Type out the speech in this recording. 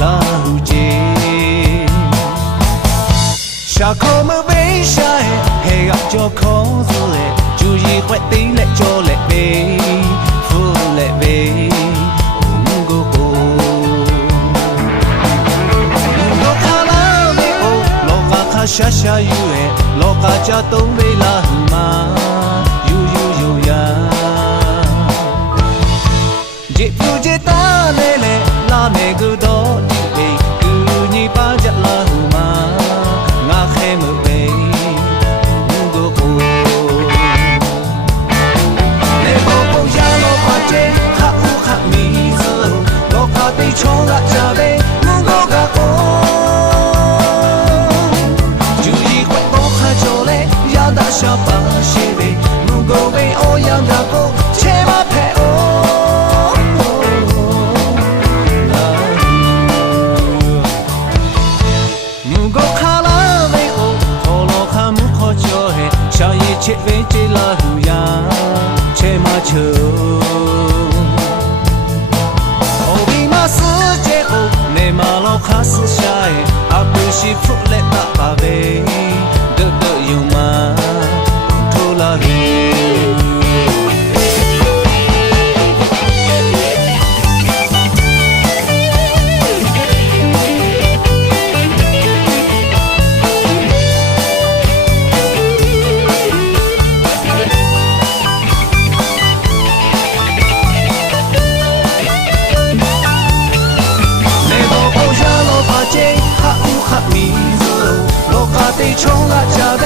la huje sha ko ma be sha he ga jo ko so le ju yi kwet tin le jo le be fu le be go go go khala me o lo ka kha sha sha yu e lo ka cha tong me la ma yu yu yu ya je pyu je ta le le la me gu do ni be gu ni pa ja la ma nga khe me be go go le bo bo ya lo pa je kha u kha mi zo lo ka te chong ga ja be mu go ga ko ju yi kwet bo kha jo le ya da sha pa shi be mu go be o ya da ko che ma phe o che ve che la hu ya che ma chu o bi ma su che o ne ma lo kha su sha e a pu shi phu le ta ba be do do yu ma thu la ri chong la cha